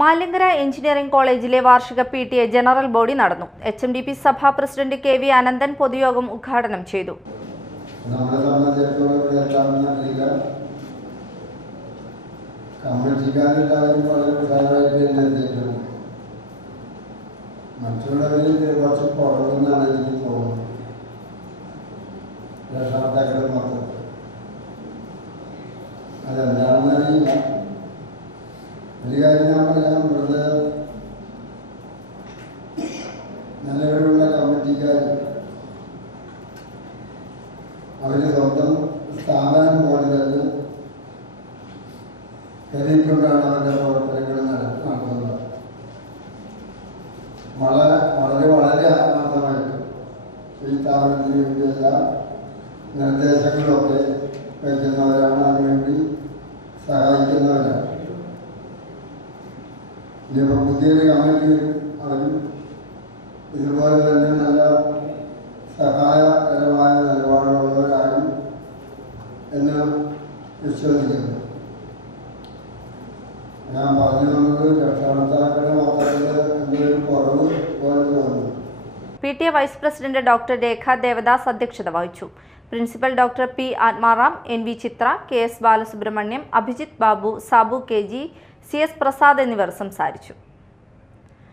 Maliankara engineering കോളേജിലെ വാർഷിക PTA general body നടന്നു. HMDP സഭാ പ്രസിഡന്റ് KV അനന്തൻ പൊതുയോഗം ഉദ്ഘാടനം ചെയ്തു. നല്ലവരുള്ള കമ്മിറ്റിക്കാർ അവർ സ്വന്തം സ്ഥാപനം പോലെ തന്നെ കരുതിക്കൊണ്ടാണ് അവരുടെ പ്രവർത്തനങ്ങൾ നടത്തുന്നത്. വളരെ ആത്മാർത്ഥമായിട്ട് ഈ സ്ഥാപനത്തിന് വേണ്ടി എല്ലാ നിർദ്ദേശങ്ങളൊക്കെ വയ്ക്കുന്നവരാണ്, അതിനുവേണ്ടി സഹായിക്കുന്നവരാണ്. ഇനിയിപ്പോൾ പുതിയൊരു കമ്മിറ്റി അവരും ഇതുപോലെ തന്നെ നല്ല സഹായകരമായ നിലപാടുള്ളവരാകും എന്ന് വിശ്വസിക്കുന്നു. ഞാൻ പറഞ്ഞു വന്നത് രക്ഷാകർത്താക്കളുടെ മൊത്തത്തിൽ എന്തൊരു കുറവ് പോലെ തോന്നുന്നു. PTA vice president doctor Rekha Devadas അധ്യക്ഷത വഹിച്ചു. Principal doctor P. Atmaram, NV Chitra, KS Balasubramaniam, Abhijith Babu, Sabu KG, CS Prasad എന്നിവർ സംസാരിച്ചു.